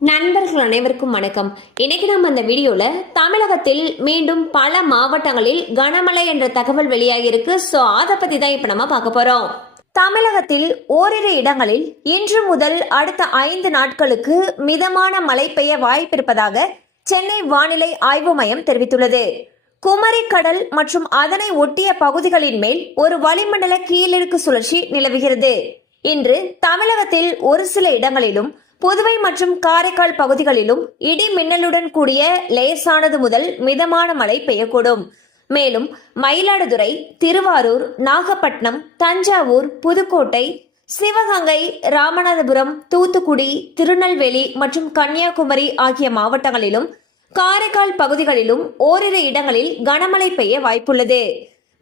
நண்பர்கள் அனைவருக்கும் வணக்கம். இன்னைக்கு நம்ம அந்த வீடியோல தமிழகத்தில் மீண்டும் பல மாவட்டங்களில் கனமழை என்ற தகவல் வெளியாகி இருக்கு. சோ அதை பத்தி தான் இப்ப நம்ம பார்க்க போறோம். தமிழகத்தில் ஓரிரு இடங்களில் இன்று முதல் அடுத்த 5 நாட்களுக்கு மிதமான மழை பெய்ய வாய்ப்பிருப்பதாக சென்னை வானிலை ஆய்வு மையம் தெரிவித்துள்ளது. குமரி கடல் மற்றும் அதனை ஒட்டிய பகுதிகளின் மேல் ஒரு வளிமண்டல கீழிறக்கு சுழற்சி நிலவுகிறது. இன்று தமிழகத்தில் ஒரு சில இடங்களிலும் புதுவை மற்றும் காரைக்கால் பகுதிகளிலும் இடி மின்னலுடன் கூடிய லேசானது முதல் மிதமான மழை பெய்யக்கூடும். மேலும் மயிலாடுதுறை, திருவாரூர், நாகப்பட்டினம், தஞ்சாவூர், புதுக்கோட்டை, சிவகங்கை, ராமநாதபுரம், தூத்துக்குடி, திருநெல்வேலி மற்றும் கன்னியாகுமரி ஆகிய மாவட்டங்களிலும் காரைக்கால் பகுதிகளிலும் ஓரிரு இடங்களில் கனமழை பெய்ய வாய்ப்புள்ளது.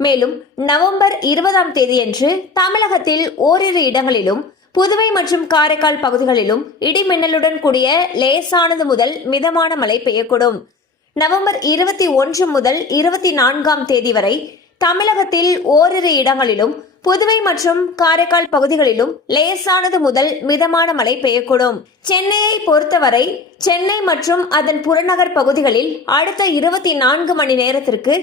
மேலும் நவம்பர் 20ஆம் தேதியன்று தமிழகத்தில் ஓரிரு இடங்களிலும் புதுவை மற்றும் காரைக்கால் பகுதிகளிலும் இடி மின்னலுடன் கூடிய லேசானது முதல் மிதமான மழை பெய்யக்கூடும். நவம்பர் 21 முதல் 24ஆம் தேதி வரை தமிழகத்தில் ஓரிரு இடங்களிலும் புதுவை மற்றும் காரைக்கால் பகுதிகளிலும் லேசானது முதல் மிதமான மழை பெய்யக்கூடும். சென்னையை பொறுத்தவரை சென்னை மற்றும் அதன் புறநகர் பகுதிகளில் அடுத்த 24 மணி நேரத்திற்கு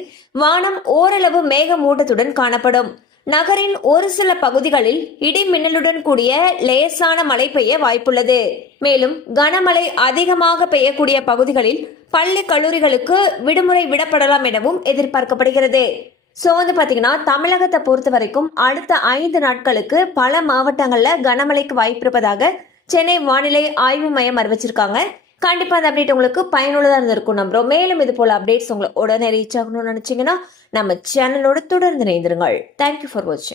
வானம் ஓரளவு மேகமூட்டத்துடன் காணப்படும். நகரின் ஒரு சில பகுதிகளில் இடி மின்னலுடன் கூடிய லேசான மழை பெய்ய வாய்ப்புள்ளது. மேலும் கனமழை அதிகமாக பெய்யக்கூடிய பகுதிகளில் பள்ளி கல்லூரிகளுக்கு விடுமுறை விடப்படலாம் எனவும் எதிர்பார்க்கப்படுகிறது. சோ பாத்தீங்கன்னா தமிழகத்தை பொறுத்த வரைக்கும் அடுத்த 5 நாட்களுக்கு பல மாவட்டங்கள்ல கனமழைக்கு வாய்ப்பு இருப்பதாக சென்னை வானிலை ஆய்வு மையம் அறிவிச்சிருக்காங்க. கண்டிப்பா அந்த அப்டேட் உங்களுக்கு பயனுள்ளதா இருந்திருக்கும் நம்புறோம். மேலும் இது போல அப்டேட்ஸ் உங்களை உடனே ரீச் ஆகணும்னு நினைச்சீங்கன்னா நம்ம சேனலோட தொடர்ந்து இணைந்திருங்கள். தேங்க்யூ ஃபார் வாட்சிங்.